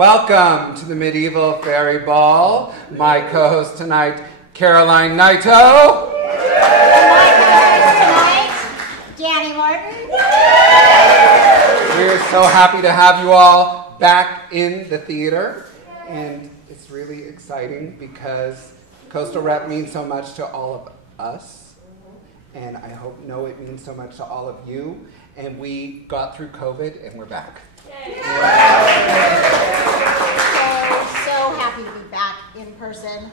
Welcome to the Medieval Fairy Ball. My co-host tonight, Caroline Naito. My co-host tonight, Danny Martin. We're so happy to have you all back in the theater. And it's really exciting because Coastal Rep means so much to all of us. And I know it means so much to all of you. And we got through COVID and we're back. So happy to be back in person.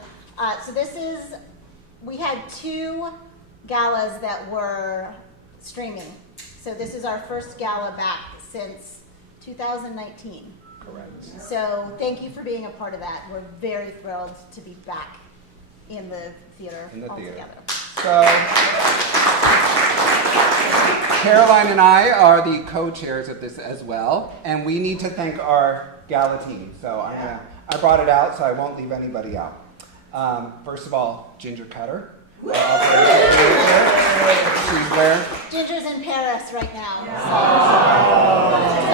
We had 2 galas that were streaming. So this is our first gala back since 2019. Correct. So thank you for being a part of that. We're very thrilled to be back in the theater altogether. So Caroline and I are the co-chairs of this as well, and we need to thank our gala team. So I brought it out, so I won't leave anybody out. First of all, Ginger Cutter. She's where? Ginger's in Paris right now,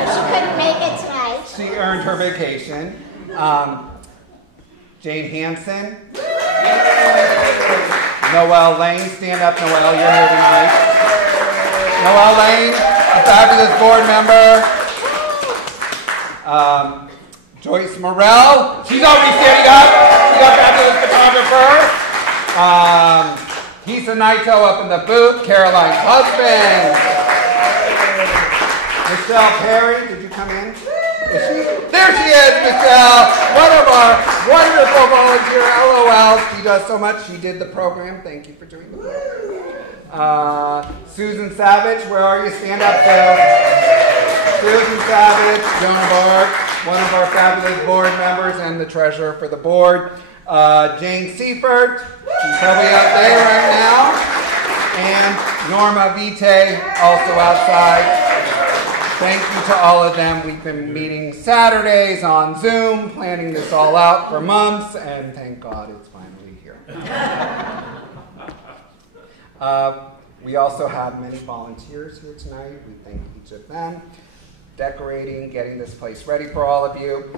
so she couldn't make it tonight. She earned her vacation. Jane Hansen. Noelle Lane. Stand up, Noelle. You're here tonight. Noelle Lane, a fabulous board member. Joyce Morrell. She's already standing up. She's a fabulous photographer. Hisa Naito up in the booth. Caroline's husband. Michelle Perry. Did you come in? There she is, Michelle. One of our wonderful volunteer LOLs. She does so much. She did the program. Thank you for doing the program. Susan Savage, where are you? Stand up, Phil. Susan Savage, Jonah Bark, one of our fabulous board members and the treasurer for the board. Jane Seifert, she's probably out there right now. And Norma Vite, also outside. Thank you to all of them. We've been meeting Saturdays on Zoom, planning this all out for months, and thank God it's finally here. We also have many volunteers here tonight. We thank each of them. Decorating, getting this place ready for all of you.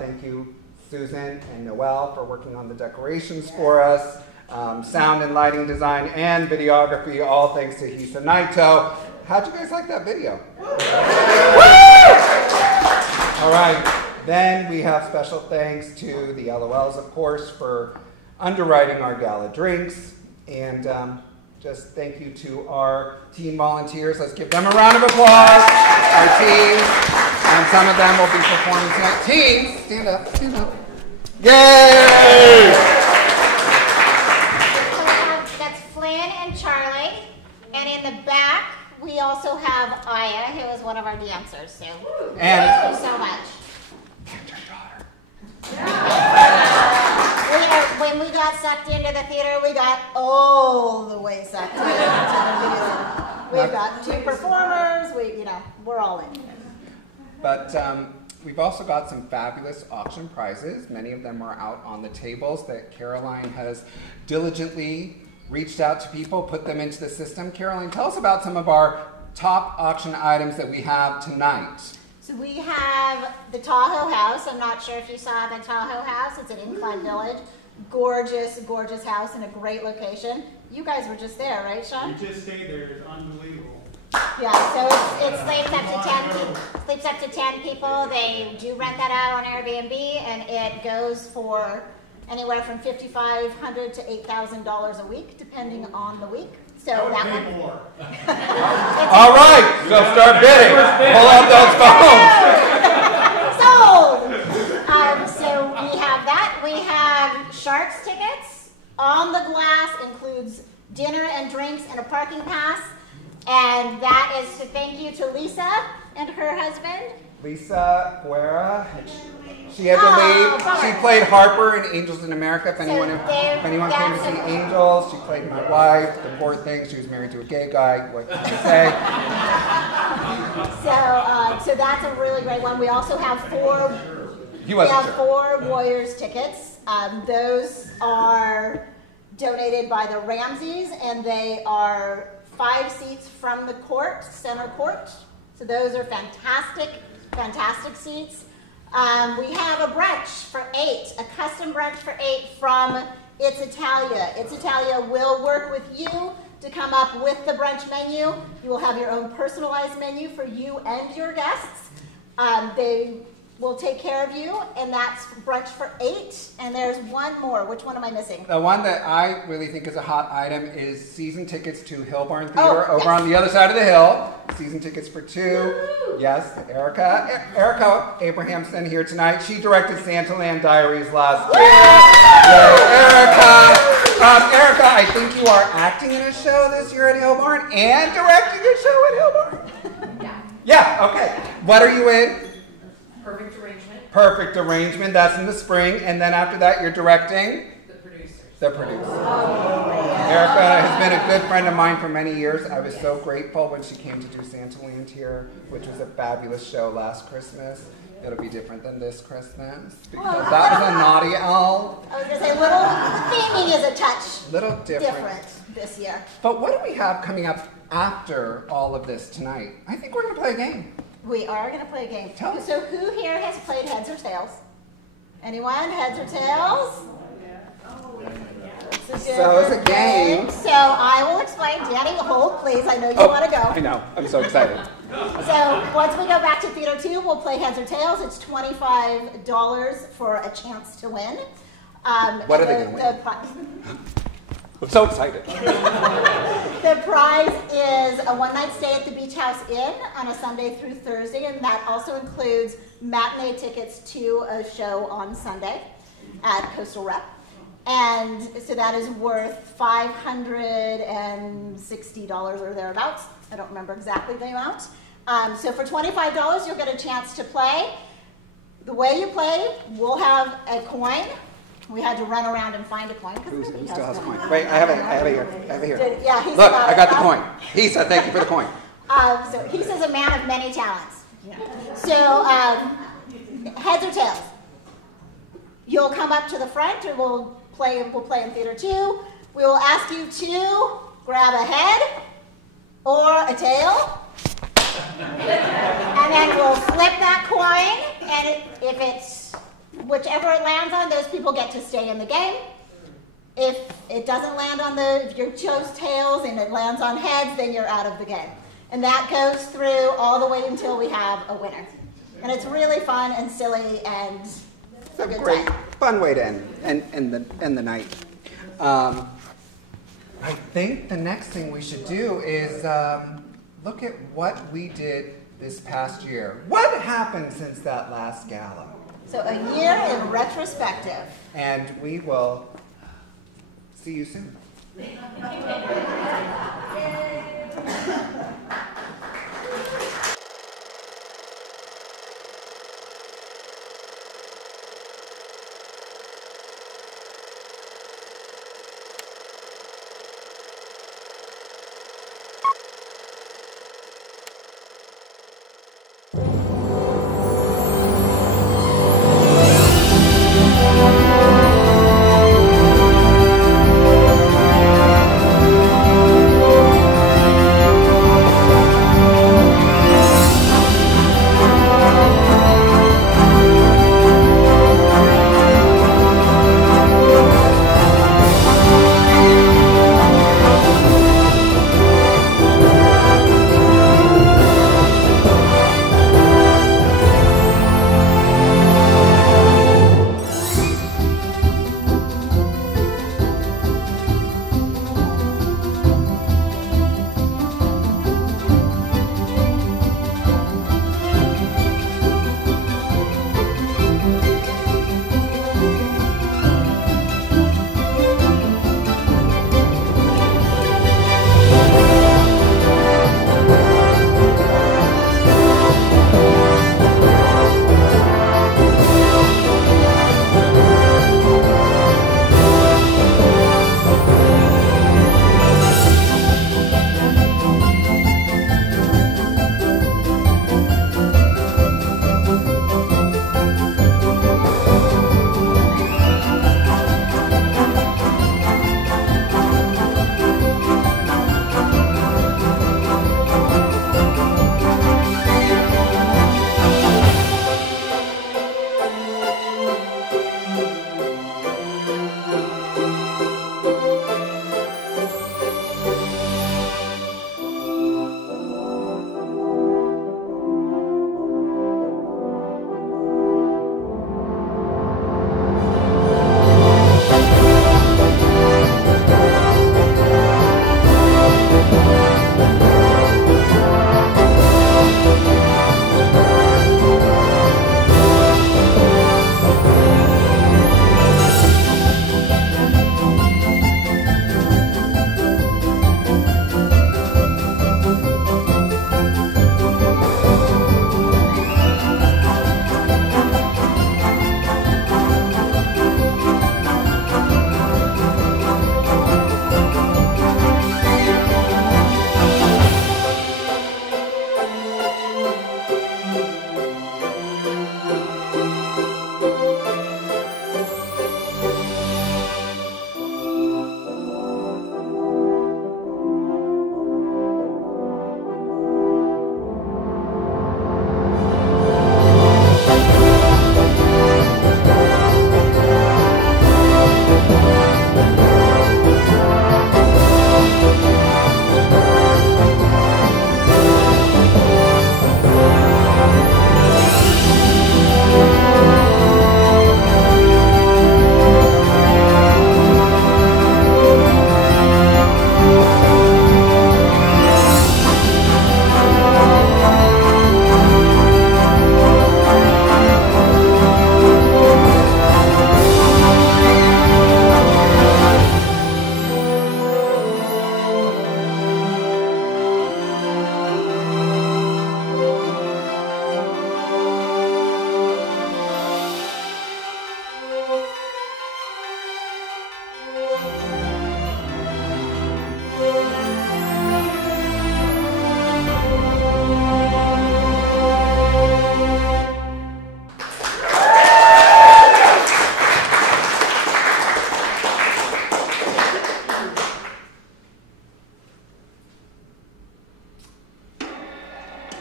Thank you, Susan and Noelle, for working on the decorations for us. Sound and lighting design and videography, all thanks to Hisa Naito. How'd you guys like that video? Woo! All right, then we have special thanks to the LOLs, of course, for underwriting our gala drinks. And just thank you to our team volunteers. Let's give them a round of applause. Our teams, and some of them will be performing tonight. Teams, stand up, stand up. Yay! That's Flynn and Charlie. And in the back, we also have Aya, who is one of our dancers. So thank you so much. When we got sucked into the theater, we got all the way sucked into the theater. We've got 2 performers. We're all in. But we've also got some fabulous auction prizes. Many of them are out on the tables that Caroline has diligently reached out to people, put them into the system. Caroline, tell us about some of our top auction items that we have tonight. So we have the Tahoe House. I'm not sure if you saw the Tahoe House. It's at Incline Village. Gorgeous, gorgeous house in a great location. You guys were just there, right, Sean? We just stayed there. It's unbelievable. Yeah, so it sleeps up to 10 people. Sleeps up to 10 people. They do rent that out on Airbnb, and it goes for anywhere from $5,500 to $8,000 a week, depending on the week. So that one. More. All right, so start bidding. Pull out those phones. Sold. So we have that. We have Sharks tickets. On the glass includes dinner and drinks and a parking pass. And that is to thank you to Lisa and her husband. Lisa Guerra. She had to leave. Bummer. She played Harper in Angels in America. If anyone came to see Angels, she played my wife. The poor thing, she was married to a gay guy. What can I say? So that's a really great one. We also have 4 Warriors tickets. Those are donated by the Ramseys, and they are 5 seats from the court, center court. So those are fantastic seats. We have a brunch for 8, a custom brunch for 8 from It's Italia. It's Italia will work with you to come up with the brunch menu. You will have your own personalized menu for you and your guests. They will take care of you, and that's brunch for 8. And there's one more. Which one am I missing? The one that I really think is a hot item is season tickets to Hillbarn Theater over on the other side of the hill. Season tickets for 2. Woo! Yes, Erica Abrahamson here tonight. She directed Santaland Diaries last year. Yay, Erica! Erica, I think you are acting in a show this year at Hillbarn and directing a show at Hillbarn. Yeah, okay. What are you in? Perfect Arrangement. Perfect Arrangement. That's in the spring. And then after that, you're directing? The Producers. The Producers. Erica has been a good friend of mine for many years. I was so grateful when she came to do Santaland here, which was a fabulous show last Christmas. It'll be different than this Christmas because that was a naughty owl. I was going to say, little theming is a touch Little different this year. But what do we have coming up after all of this tonight? I think we're going to play a game. We are going to play a game. Tell me. So who here has played Heads or Tails? Anyone? Heads or Tails? So it's a game. So I will explain. Danny, hold, please. I know you want to go. I know. I'm so excited. So once we go back to Theater 2, we'll play Heads or Tails. It's $25 for a chance to win. What are they going to win? I'm so excited. The prize is a one-night stay at the Beach House Inn on a Sunday through Thursday, and that also includes matinee tickets to a show on Sunday at Coastal Rep. And so that is worth $560 or thereabouts. I don't remember exactly the amount. So for $25, you'll get a chance to play. The way you play, we'll have a coin. We had to run around and find a coin. Who still has a coin? Wait, I have it here. Yeah, he's Look, I got the coin. He said thank you for the coin. So he's a man of many talents. So heads or tails? You'll come up to the front, or we'll play in Theater 2. We will ask you to grab a head or a tail. And then we'll flip that coin, and if it's whichever it lands on, those people get to stay in the game. If it doesn't land on if you chose tails and it lands on heads, then you're out of the game. And that goes through all the way until we have a winner. And it's really fun and silly and It's a great, fun way to end the night. I think the next thing we should do is look at what we did this past year. What happened since that last gala? So a year in retrospective. And we will see you soon.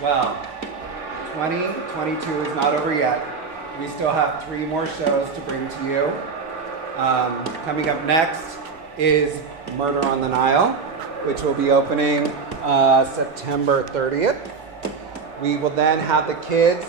Well, 2022 is not over yet. We still have 3 more shows to bring to you. Coming up next is Murder on the Nile, which will be opening September 30th. We will then have the kids.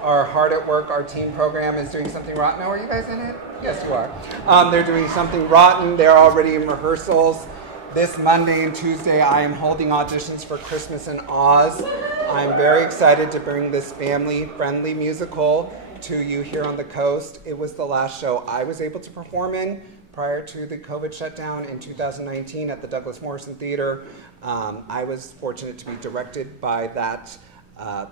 Our Hard at Work, our team program is doing Something Rotten. Now, are you guys in it? Yes, you are. They're doing Something Rotten. They're already in rehearsals. This Monday and Tuesday, I am holding auditions for Christmas in Oz. I'm very excited to bring this family-friendly musical to you here on the coast. It was the last show I was able to perform in prior to the COVID shutdown in 2019 at the Douglas Morrison Theater. I was fortunate to be directed by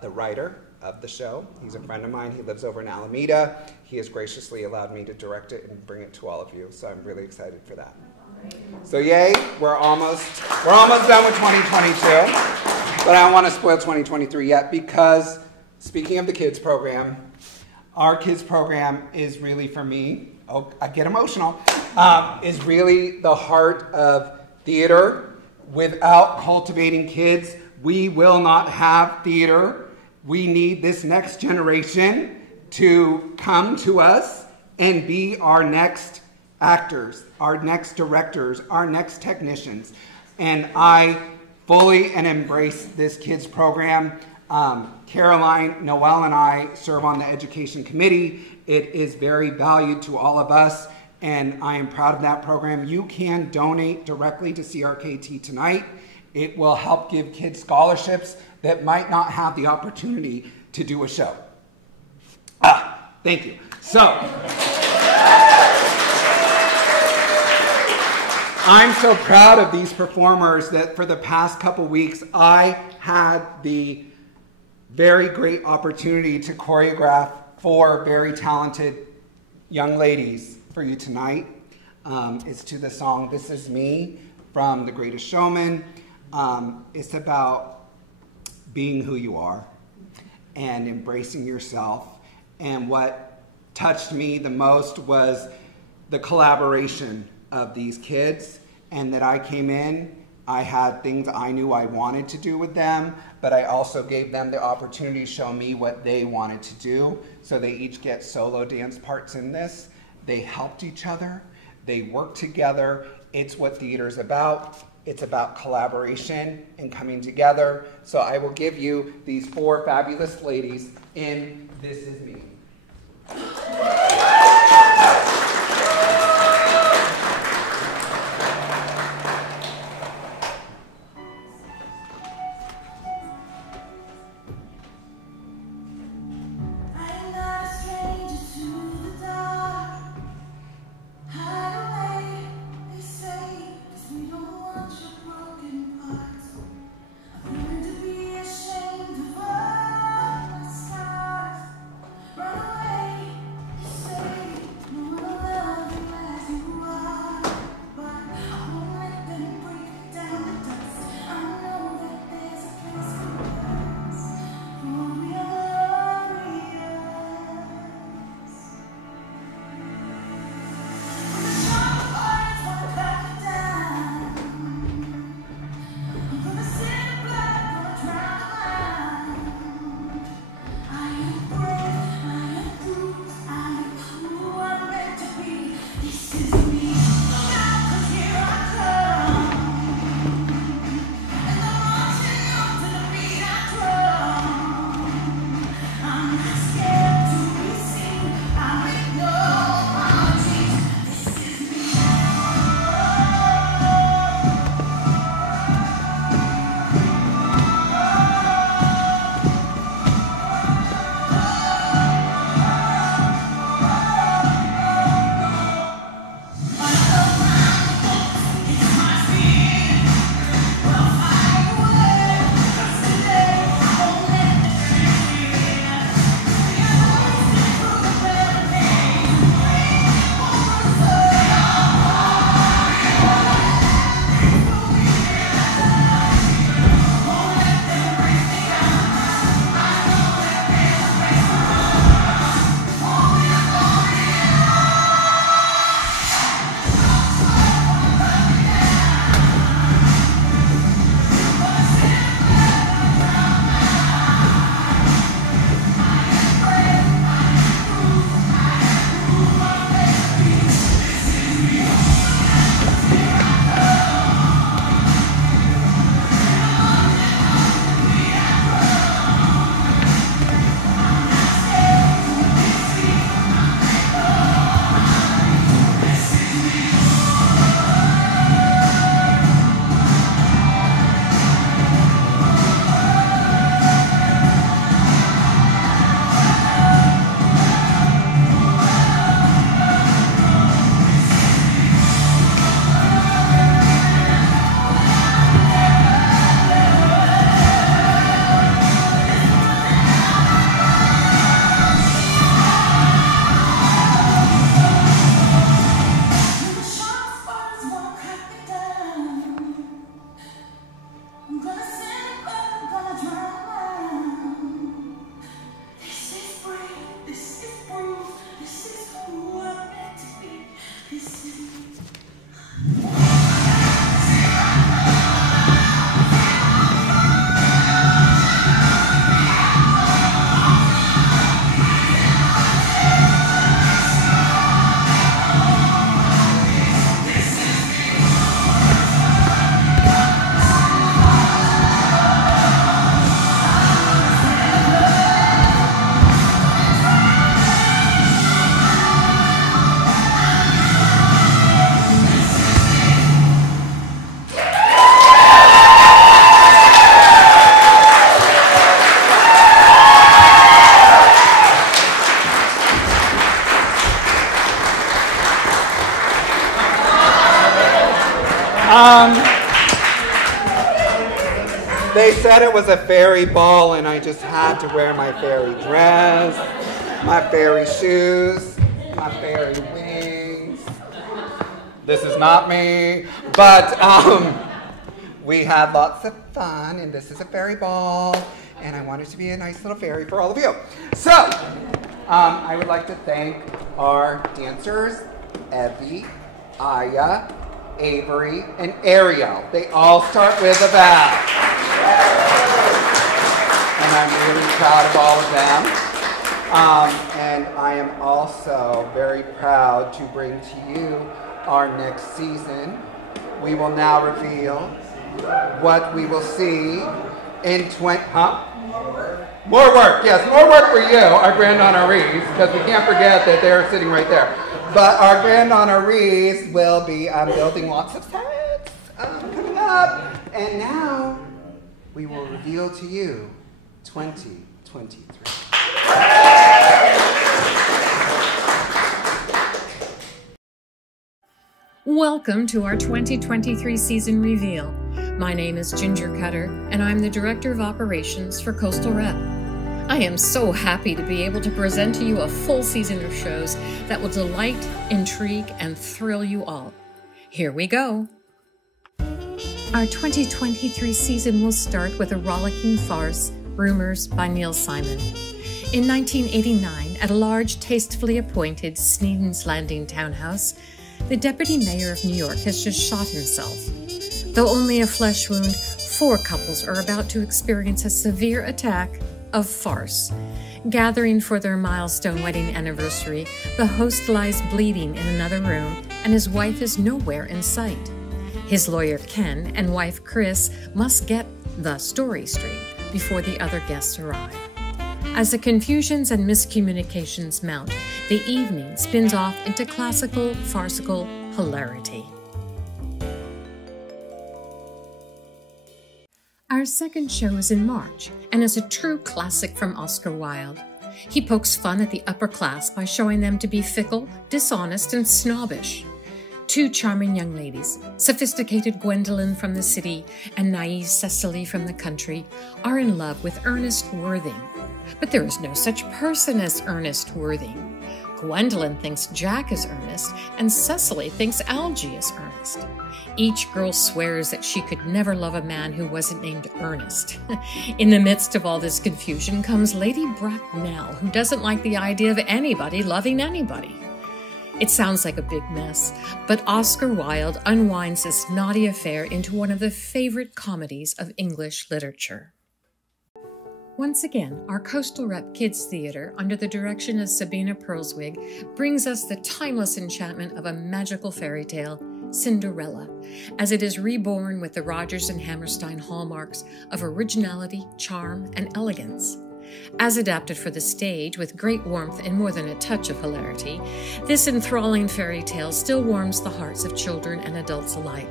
the writer of the show. He's a friend of mine. He lives over in Alameda. He has graciously allowed me to direct it and bring it to all of you. So I'm really excited for that. So yay, we're almost done with 2022. But I don't want to spoil 2023 yet because speaking of the kids program, our kids program is really for me, I get emotional, is really the heart of theater. Without cultivating kids, we will not have theater. We need this next generation to come to us and be our next actors, our next directors, our next technicians. And I fully embrace this kids program. Caroline, Noel, and I serve on the education committee. It is very valued to all of us, and I am proud of that program. You can donate directly to CRKT tonight. It will help give kids scholarships that might not have the opportunity to do a show. Thank you. So, I'm so proud of these performers that for the past couple weeks, I had the very great opportunity to choreograph 4 very talented young ladies for you tonight. It's to the song This Is Me from The Greatest Showman. It's about being who you are and embracing yourself. And what touched me the most was the collaboration of these kids, and that I came in, I had things I knew I wanted to do with them, but I also gave them the opportunity to show me what they wanted to do. So they each get solo dance parts in this. They helped each other. They worked together. It's what theater's about. It's about collaboration and coming together. So I will give you these 4 fabulous ladies in This Is Me. Run away. said it was a fairy ball and I just had to wear my fairy dress, my fairy shoes, my fairy wings. This is not me, but we had lots of fun, and this is a fairy ball, and I wanted to be a nice little fairy for all of you. So, I would like to thank our dancers, Evie, Aya, Avery, and Ariel. They all start with a vowel. And I'm really proud of all of them. And I am also very proud to bring to you our next season. We will now reveal what we will see in More work, yes, more work for you, our grand honorees, because we can't forget that they're sitting right there. But our grand honorees will be building lots of sets coming up. And now we will reveal to you 2023. Welcome to our 2023 season reveal. My name is Ginger Cutter, and I'm the Director of Operations for Coastal Rep. I am so happy to be able to present to you a full season of shows that will delight, intrigue, and thrill you all. Here we go. Our 2023 season will start with a rollicking farce, Rumors by Neil Simon. In 1989, at a large, tastefully appointed Sneeden's Landing townhouse, the Deputy Mayor of New York has just shot himself. Though only a flesh wound, 4 couples are about to experience a severe attack of farce. Gathering for their milestone wedding anniversary, the host lies bleeding in another room, and his wife is nowhere in sight. His lawyer Ken and wife Chris must get the story straight before the other guests arrive. As the confusions and miscommunications mount, the evening spins off into classical, farcical hilarity. Our second show is in March, and is a true classic from Oscar Wilde. He pokes fun at the upper class by showing them to be fickle, dishonest, and snobbish. 2 charming young ladies, sophisticated Gwendolyn from the city and naive Cecily from the country, are in love with Ernest Worthing. But there is no such person as Ernest Worthing. Gwendolyn thinks Jack is Ernest, and Cecily thinks Algy is Ernest. Each girl swears that she could never love a man who wasn't named Ernest. In the midst of all this confusion comes Lady Bracknell, who doesn't like the idea of anybody loving anybody. It sounds like a big mess, but Oscar Wilde unwinds this naughty affair into one of the favorite comedies of English literature. Once again, our Coastal Rep Kids Theater, under the direction of Sabina Perlswig, brings us the timeless enchantment of a magical fairy tale, Cinderella, as it is reborn with the Rodgers and Hammerstein hallmarks of originality, charm, and elegance. As adapted for the stage with great warmth and more than a touch of hilarity, this enthralling fairy tale still warms the hearts of children and adults alike.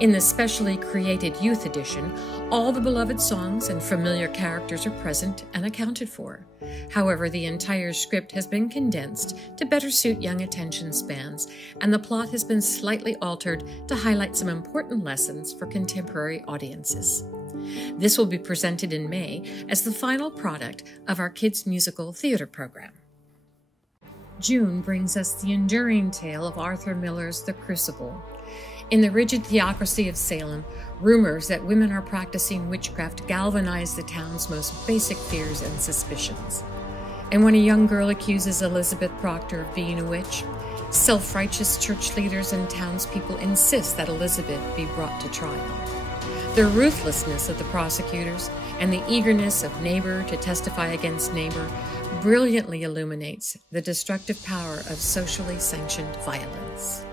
In the specially created Youth Edition, all the beloved songs and familiar characters are present and accounted for. However, the entire script has been condensed to better suit young attention spans, and the plot has been slightly altered to highlight some important lessons for contemporary audiences. This will be presented in May as the final product of our kids' musical theater program. June brings us the enduring tale of Arthur Miller's The Crucible. In the rigid theocracy of Salem, rumors that women are practicing witchcraft galvanize the town's most basic fears and suspicions. And when a young girl accuses Elizabeth Proctor of being a witch, self-righteous church leaders and townspeople insist that Elizabeth be brought to trial. The ruthlessness of the prosecutors and the eagerness of neighbor to testify against neighbor brilliantly illuminates the destructive power of socially sanctioned violence.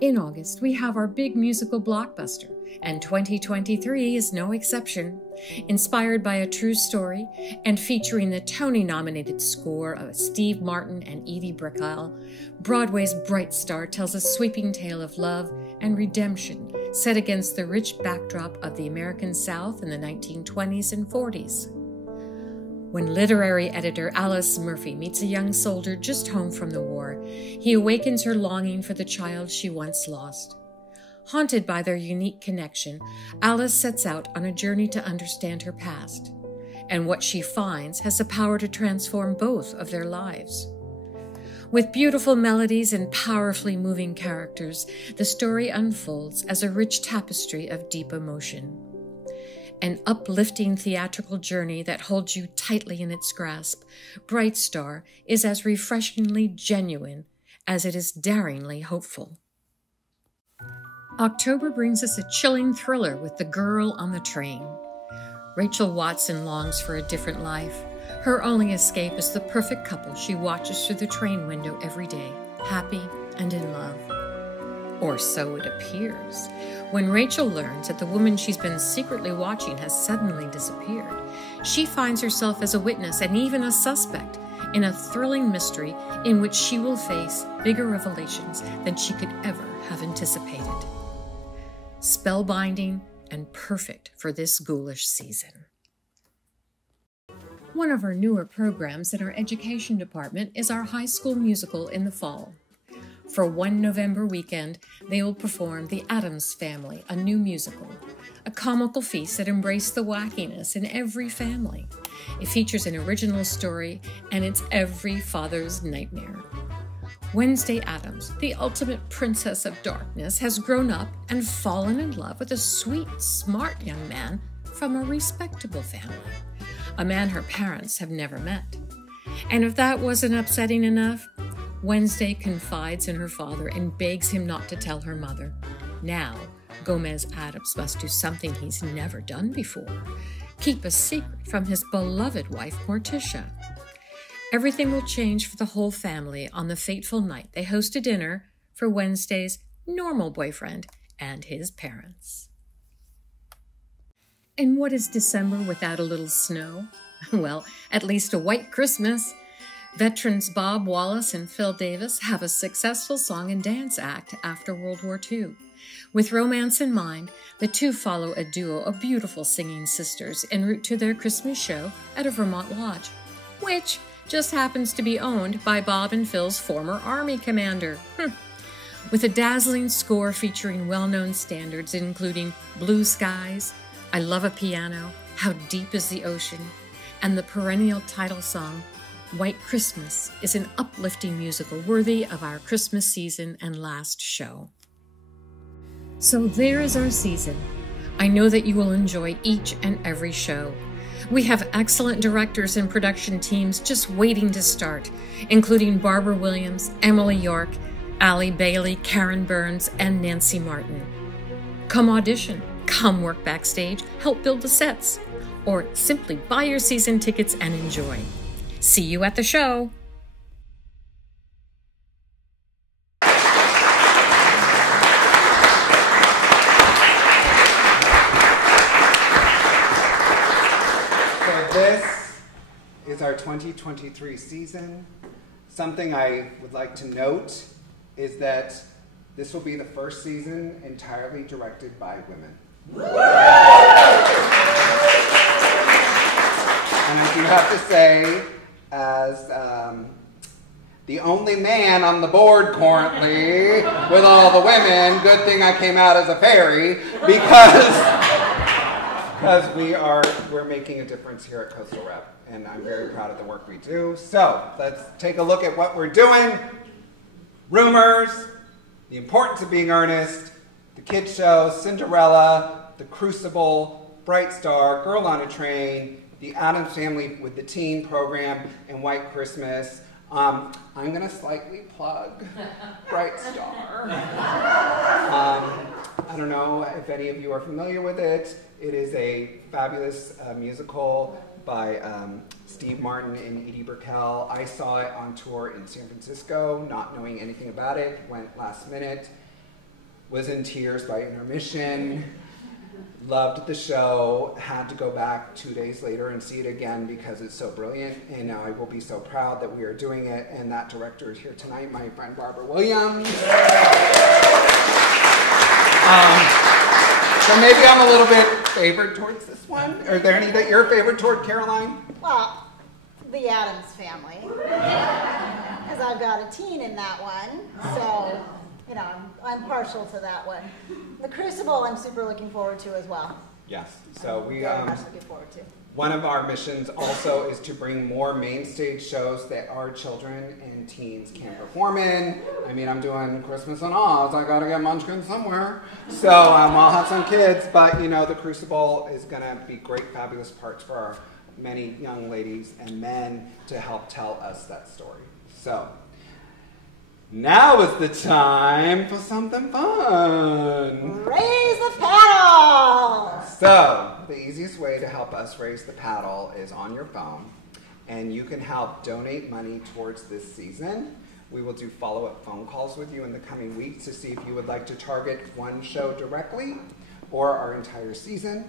In August, we have our big musical blockbuster, and 2023 is no exception. Inspired by a true story and featuring the Tony-nominated score of Steve Martin and Edie Brickell, Broadway's Bright Star tells a sweeping tale of love and redemption set against the rich backdrop of the American South in the 1920s and 40s. When literary editor Alice Murphy meets a young soldier just home from the war, he awakens her longing for the child she once lost. Haunted by their unique connection, Alice sets out on a journey to understand her past, and what she finds has the power to transform both of their lives. With beautiful melodies and powerfully moving characters, the story unfolds as a rich tapestry of deep emotion. An uplifting theatrical journey that holds you tightly in its grasp, Bright Star is as refreshingly genuine as it is daringly hopeful. October brings us a chilling thriller with The Girl on the Train. Rachel Watson longs for a different life. Her only escape is the perfect couple she watches through the train window every day, happy and in love. Or so it appears. When Rachel learns that the woman she's been secretly watching has suddenly disappeared, she finds herself as a witness and even a suspect in a thrilling mystery in which she will face bigger revelations than she could ever have anticipated. Spellbinding and perfect for this ghoulish season. One of our newer programs in our education department is our high school musical in the fall. For one November weekend, they will perform The Addams Family, a new musical, a comical feast that embraces the wackiness in every family. It features an original story, and it's every father's nightmare. Wednesday Addams, the ultimate princess of darkness, has grown up and fallen in love with a sweet, smart young man from a respectable family, a man her parents have never met. And if that wasn't upsetting enough, Wednesday confides in her father and begs him not to tell her mother. Now, Gomez Addams must do something he's never done before, keep a secret from his beloved wife, Morticia. Everything will change for the whole family on the fateful night they host a dinner for Wednesday's normal boyfriend and his parents. And what is December without a little snow? Well, at least a white Christmas. Veterans Bob Wallace and Phil Davis have a successful song and dance act after World War II. With romance in mind, the two follow a duo of beautiful singing sisters en route to their Christmas show at a Vermont lodge, which just happens to be owned by Bob and Phil's former Army commander. With a dazzling score featuring well-known standards including Blue Skies, I Love a Piano, How Deep is the Ocean, and the perennial title song, White Christmas, is an uplifting musical worthy of our Christmas season and last show. So there is our season. I know that you will enjoy each and every show. We have excellent directors and production teams just waiting to start, including Barbara Williams, Emily York, Allie Bailey, Karen Burns, and Nancy Martin. Come audition, come work backstage, help build the sets, or simply buy your season tickets and enjoy. See you at the show. This is our 2023 season. Something I would like to note is that this will be the first season entirely directed by women. And I do have to say, as the only man on the board currently with all the women, good thing I came out as a fairy, because we're making a difference here at Coastal Rep, and I'm very proud of the work we do. So let's take a look at what we're doing. Rumors, The Importance of Being Earnest, The Kids Show, Cinderella, The Crucible, Bright Star, Girl on a Train, The Addams Family with the Teen Program, and White Christmas. I'm going to slightly plug Bright Star. I don't know if any of you are familiar with it. It is a fabulous musical by Steve Martin and Edie Brickell. I saw it on tour in San Francisco, not knowing anything about it, went last minute, was in tears by intermission, loved the show, had to go back 2 days later and see it again because it's so brilliant, and now I will be so proud that we are doing it, and that director is here tonight, my friend Barbara Williams. So maybe I'm a little bit favored towards this one. Are there any that you're favored toward, Caroline? Well, The Addams Family, because I've got a teen in that one, so, you know, I'm partial to that one. The Crucible I'm super looking forward to as well. Yes. So we Very much looking forward to. one of our missions also is to bring more main stage shows that our children and teens can perform in. I mean, I'm doing Christmas in Oz. I gotta get Munchkin somewhere. So I'll have some kids, but you know, the Crucible is gonna be great, fabulous parts for our many young ladies and men to help tell us that story. So now is the time for something fun. Raise the paddle! So, the easiest way to help us raise the paddle is on your phone, and you can help donate money towards this season. We will do follow-up phone calls with you in the coming weeks to see if you would like to target one show directly or our entire season.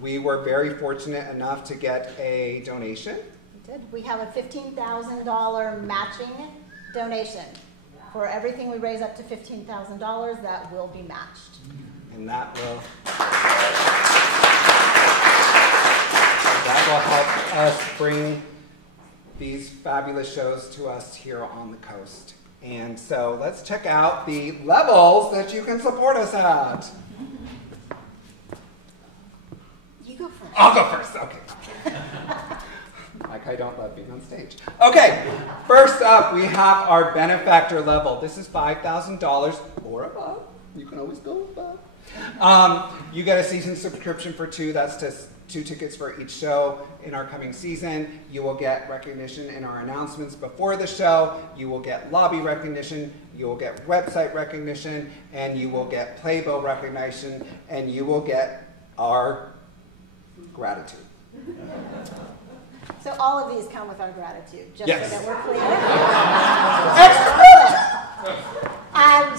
We were very fortunate enough to get a donation. We did. We have a $15,000 matching donation. For everything we raise up to $15,000, that will be matched. And that will help us bring these fabulous shows to us here on the coast. And so let's check out the levels that you can support us at. You go first. I'll go first. Okay. Like I don't love being on stage. Okay, first up we have our benefactor level. This is $5,000 or above. You can always go above. You get a season subscription for two. That's just 2 tickets for each show in our coming season. You will get recognition in our announcements before the show. You will get lobby recognition. You will get website recognition. And you will get playbill recognition. And you will get our gratitude. So all of these come with our gratitude, just Yes. so that we're clear. Extra!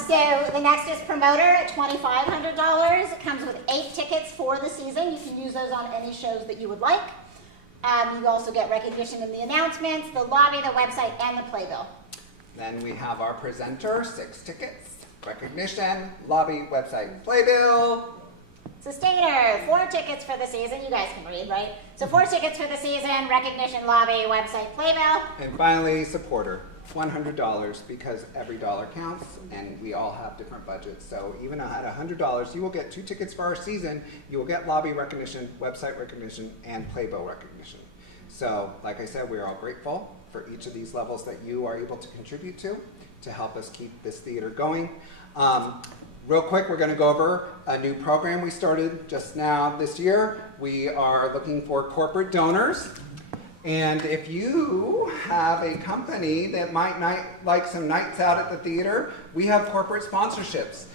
So the next is promoter at $2,500. It comes with 8 tickets for the season. You can use those on any shows that you would like. You also get recognition in the announcements, the lobby, the website, and the playbill. Then we have our presenter, 6 tickets, recognition, lobby, website, playbill. Sustainer, 4 tickets for the season. You guys can read, right? So 4 tickets for the season, recognition, lobby, website, playbill. And finally, supporter, $100 because every dollar counts and we all have different budgets. So even at $100, you will get 2 tickets for our season. You will get lobby recognition, website recognition, and playbill recognition. So like I said, we're all grateful for each of these levels that you are able to contribute to help us keep this theater going. Real quick, we're going to go over a new program we started just now this year. We are looking for corporate donors. And if you have a company that might like some nights out at the theater, we have corporate sponsorships.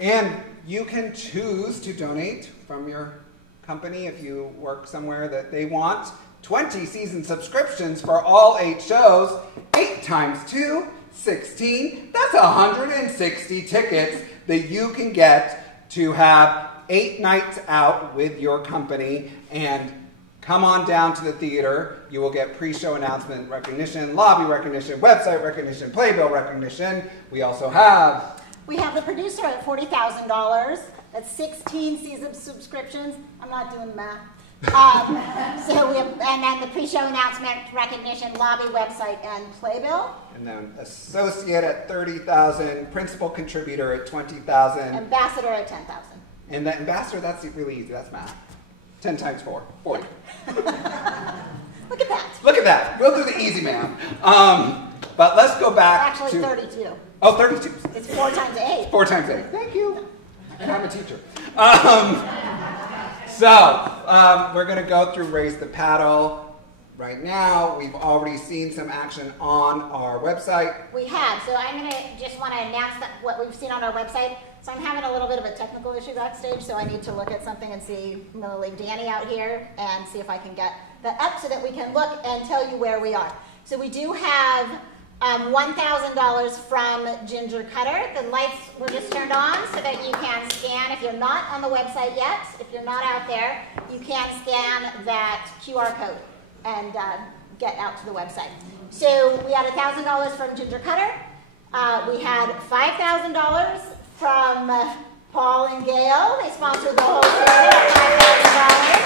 And you can choose to donate from your company if you work somewhere that they want 20 season subscriptions for all 8 shows. 8 times 2, 16. That's 160 tickets that you can get to have 8 nights out with your company and come on down to the theater. You will get pre-show announcement recognition, lobby recognition, website recognition, playbill recognition. We also have... We have the producer at $40,000. That's 16 season subscriptions. I'm not doing the math. And then the pre-show announcement, recognition, lobby, website, and playbill. And then associate at $30,000, principal contributor at $20,000. Ambassador at $10,000. And the ambassador, that's really easy, that's math. 10 times 4, 40. Look at that. Look at that, we'll do the easy math. But let's go back Actually, to... 32. Oh, 32. It's 4 times 8. 4 times 8, thank you. And I'm a teacher. We're going to go through Raise the Paddle. Right now, we've already seen some action on our website. We have. So I'm going to just want to announce what we've seen on our website. So I'm having a little bit of a technical issue backstage, so I need to look at something and see. I'm going to leave Danny out here and see if I can get that up so that we can look and tell you where we are. So we do have $1,000 from Ginger Cutter. The lights were just turned on so that you can scan. If you're not on the website yet, if you're not out there, you can scan that QR code and get out to the website. So we had $1,000 from Ginger Cutter. We had $5,000 from Paul and Gail. They sponsored the whole season at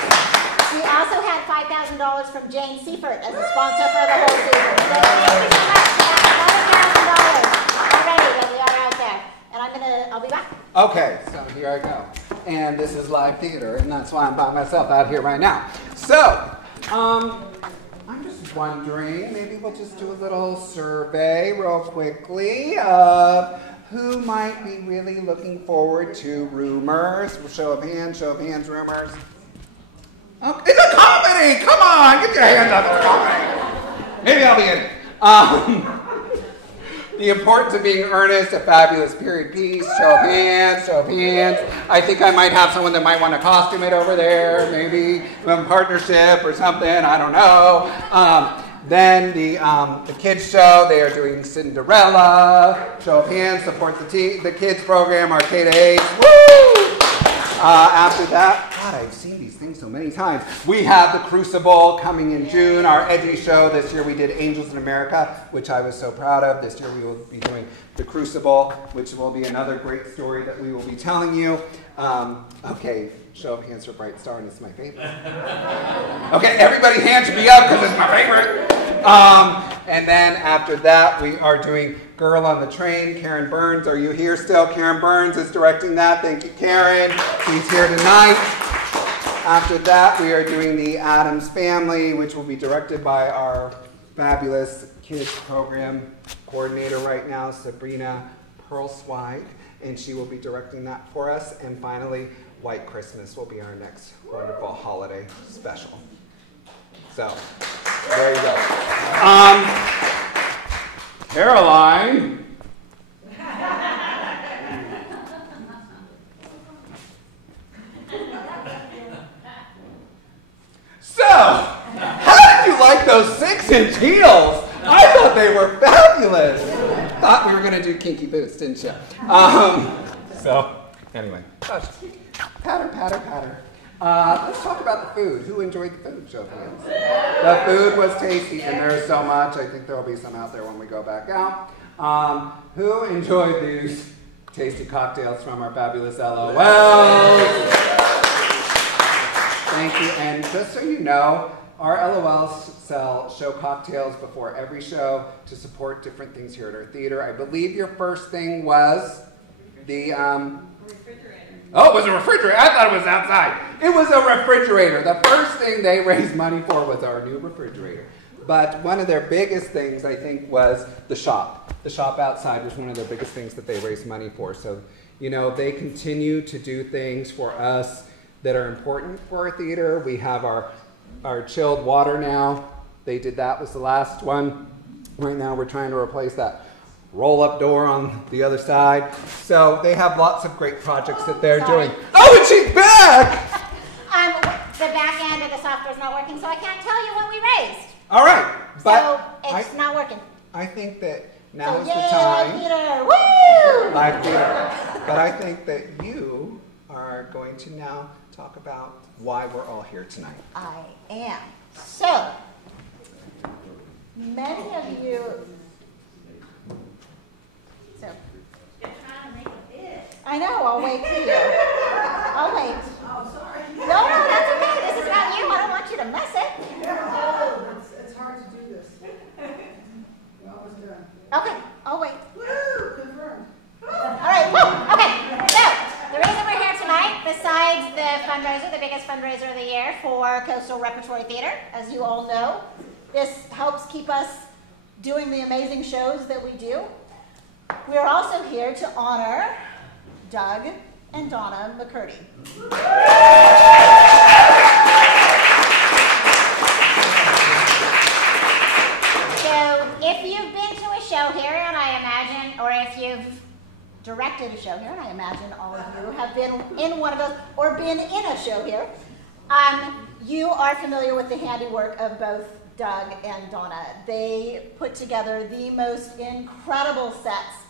$5,000. We also had $5,000 from Jane Seifert as a sponsor for the whole season. So thank you so much. We have $11,000 already that we are out there. And I'll be back. Okay, so here I go. And this is live theater, and that's why I'm by myself out here right now. So, I'm just wondering, maybe we'll just do a little survey real quickly of who might be really looking forward to Rumors. Show of hands, Rumors. Oh, it's a comedy! Come on, get your hands up, it's a comedy. Maybe I'll be in it. The importance of being earnest, a fabulous period piece. Show of hands, I think I might have someone that might want to costume it over there, maybe a partnership or something, I don't know. Then the kids show, they are doing Cinderella. Show of hands, support the kids program, Arcade 8. Woo! After that, God, I've seen these things so many times. We have The Crucible coming in June, our edgy show. This year we did Angels in America, which I was so proud of. This year we will be doing The Crucible, which will be another great story that we will be telling you. Okay, show of hands for Bright Star, and it's my favorite. Okay, everybody hands should be up because it's my favorite. And then after that, we are doing Girl on the Train. Karen Burns, are you here still? Karen Burns is directing that. Thank you, Karen. She's here tonight. After that, we are doing The Addams Family, which will be directed by our fabulous kids program coordinator right now, Sabrina Pearlswide, and she will be directing that for us. And finally, White Christmas will be our next wonderful holiday special. So, there you go. Caroline. So, how did you like those 6-inch heels? I thought they were fabulous. Thought we were going to do kinky boots, didn't you? So, anyway. Patter, patter, patter. Let's talk about the food. Who enjoyed the food? Show of hands. The food was tasty, and there's so much. I think there will be some out there when we go back out. Who enjoyed these tasty cocktails from our fabulous LOLs? Thank you. And just so you know, our LOLs show cocktails before every show to support different things here at our theater. I believe your first thing was the Refrigerator. Oh, it was a refrigerator. I thought it was outside. It was a refrigerator. The first thing they raised money for was our new refrigerator. But one of their biggest things, I think, was the shop. The shop outside was one of their biggest things that they raised money for. So, you know, they continue to do things for us that are important for our theater. We have our chilled water now. They did that, was the last one. Right now we're trying to replace that roll-up door on the other side. So they have lots of great projects that they're doing. Oh, and she's back! The back end of the software's not working, so I can't tell you what we raised. All right. So it's not working. I think that now So is yay, the time. live theater! Woo! Live theater. But I think that you are going to now talk about why we're all here tonight. I am. So, many of you. So, You're trying to make a bid. I know, I'll wait for you. I'll wait. Oh, sorry. No, that's okay. This is not you. I don't want you to mess it. It's hard to do this. Well, it was done. Okay, I'll wait. Woo! Confirmed. All right, woo! Okay, so the reason we're here tonight, besides the fundraiser, the biggest fundraiser of the year for Coastal Repertory Theater, as you all know, this helps keep us doing the amazing shows that we do. We are also here to honor Doug and Donna McCurdy. So if you've been to a show here, and I imagine, or if you've directed a show here, and I imagine all of you have been in one of those, or been in a show here, you are familiar with the handiwork of both Doug and Donna. They put together the most incredible sets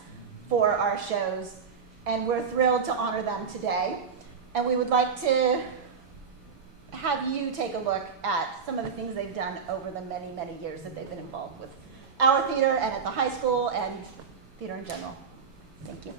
for our shows, and we're thrilled to honor them today. And we would like to have you take a look at some of the things they've done over the many, many years that they've been involved with our theater and at the high school and theater in general. Thank you.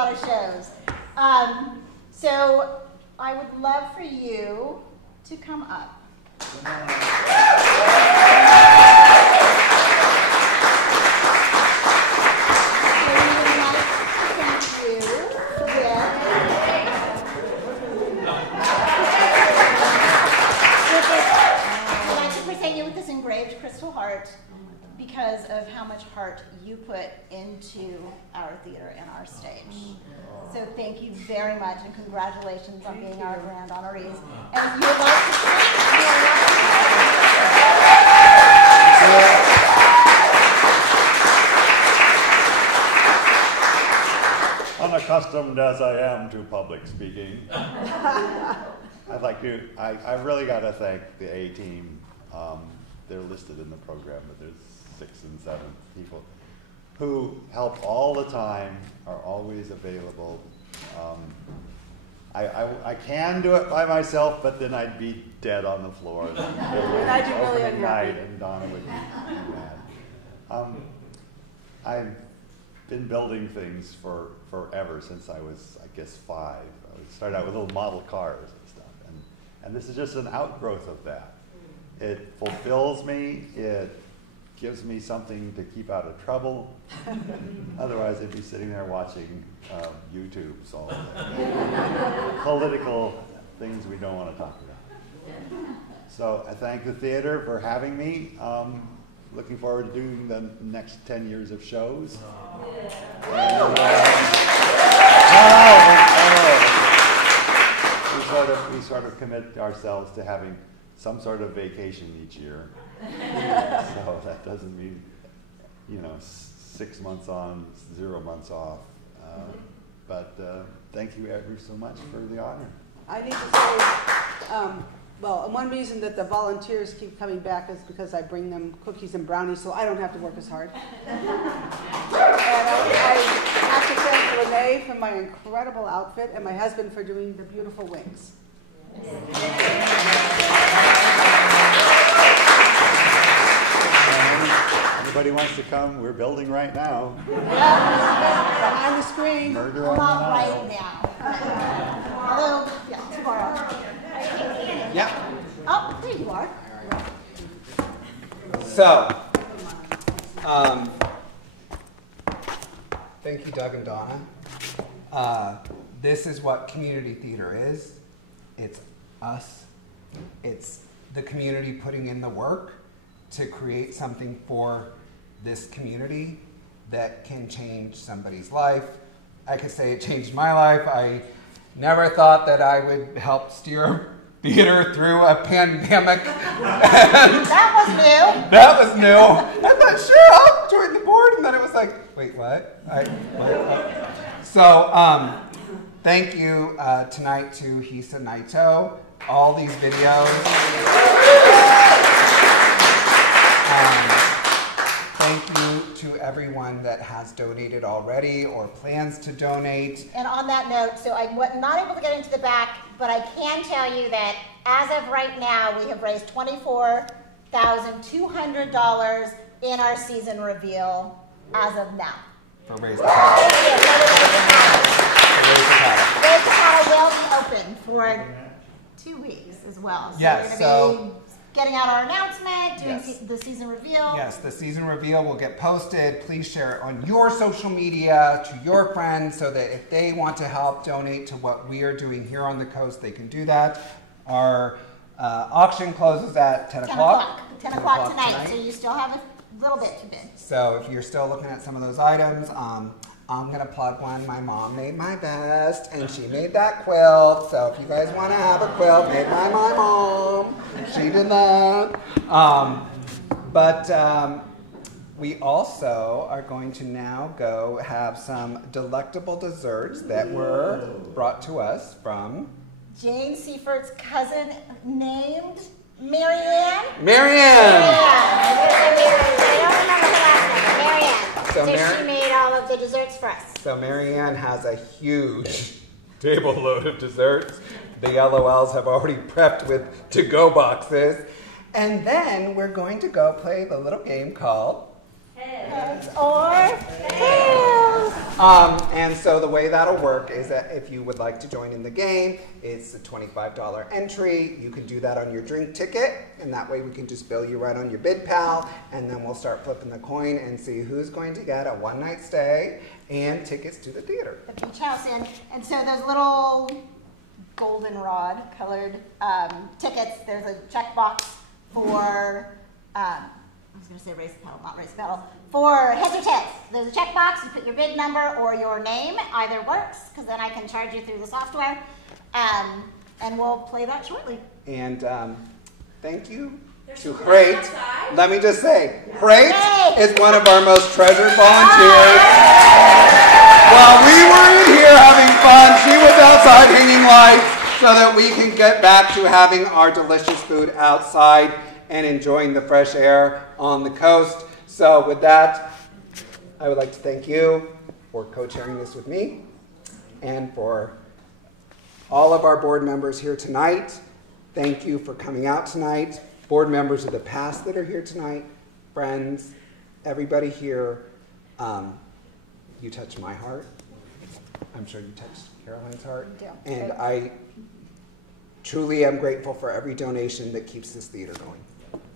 lot of shows. So I would love for you to come up. Engraved crystal heart because of how much heart you put into our theater and our stage. So thank you very much and congratulations on being our grand honorees. And if you would like to Unaccustomed as I am to public speaking, I've really got to thank the A-team. They're listed in the program, but there's 6 and 7 people who help all the time, are always available. I can do it by myself, but then I'd be dead on the floor. And I'd be really unhappy. And Donna would be mad. I've been building things forever since I was, I guess, 5. I started out with little model cars and stuff, and this is just an outgrowth of that. It fulfills me. It gives me something to keep out of trouble. Otherwise, I'd be sitting there watching YouTubes all day. Political things we don't want to talk about. So I thank the theater for having me. Looking forward to doing the next 10 years of shows. And, we sort of commit ourselves to having some sort of vacation each year. So that doesn't mean, 6 months on, 0 months off. But thank you ever so much for the honor. I need to say, well, one reason that the volunteers keep coming back is because I bring them cookies and brownies, so I don't have to work as hard. And I have to thank Renee for my incredible outfit and my husband for doing the beautiful wings. Anybody wants to come? We're building right now. Behind the screen. Murder on the not Nile. right now. Although, yeah, tomorrow. Yeah. Oh, there you are. So, thank you, Doug and Donna. This is what community theater is. It's us. It's the community putting in the work to create something for this community that can change somebody's life. I could say it changed my life. I never thought that I would help steer theater through a pandemic. That was new. That was new. I thought, sure, I'll join the board. And then it was like, wait, what? So, thank you tonight to Hisa Naito. All these videos. Thank you to everyone that has donated already or plans to donate. And on that note, so I'm not able to get into the back, but I can tell you that as of right now, we have raised $24,200 in our season reveal as of now. For Raise the Paddle. Raise the Paddle will be open for 2 weeks as well. So yes, we're going to be getting out our announcement, doing yes. the season reveal. Yes, the season reveal will get posted. Please share it on your social media to your friends so that if they want to help donate to what we are doing here on the coast, they can do that. Our auction closes at 10 o'clock. 10 o'clock tonight, so you still have a little bit to bid. So if you're still looking at some of those items, I'm going to plug one. My mom made my vest, and she made that quilt. So if you guys want to have a quilt made by my mom, she did that. But we also are going to now go have some delectable desserts that were brought to us from Jane Seifert's cousin named Marianne. Marianne! I don't remember her last name, but Marianne. So she made all of the desserts for us. So Marianne has a huge table load of desserts. The LOLs have already prepped with to-go boxes. And then we're going to go play the little game called Heads or Tails. And so the way that'll work is that if you would like to join in the game, it's a $25 entry. You can do that on your drink ticket, and that way we can just bill you right on your bid pal, and then we'll start flipping the coin and see who's going to get a one-night stay and tickets to the theater. The beach house and so those little goldenrod colored tickets, there's a checkbox for, I was going to say raise the pedal, not raise the pedal, for heads or tails. There's a checkbox, you put your bid number or your name, either works, because then I can charge you through the software, and we'll play that shortly. And thank you to Crate. Let me just say, Crate is one of our most treasured volunteers. While we were in here having fun, she was outside hanging lights so that we can get back to having our delicious food outside and enjoying the fresh air on the coast. So with that, I would like to thank you for co-chairing this with me and for all of our board members here tonight. Thank you for coming out tonight. Board members of the past that are here tonight, friends, everybody here, you touched my heart. I'm sure you touched Caroline's heart. And I truly am grateful for every donation that keeps this theater going.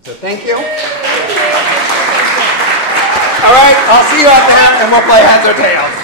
So thank you. All right, I'll see you out there and we'll play heads or tails.